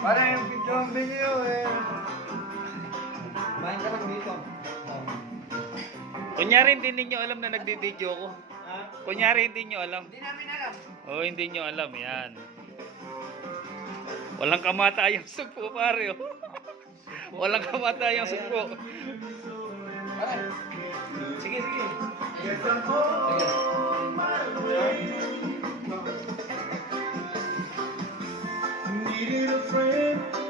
Para yung video ang video eh. Main ka lang dito. Kunyari hindi ninyo alam na nagdi-video ko. Kunyari hindi nyo alam. Hindi namin alam. Oo, hindi nyo alam. Yan. Walang kamatayang sugpo, pare. Oh. Walang kamatayang sugpo. Sige, sige. Needed a friend.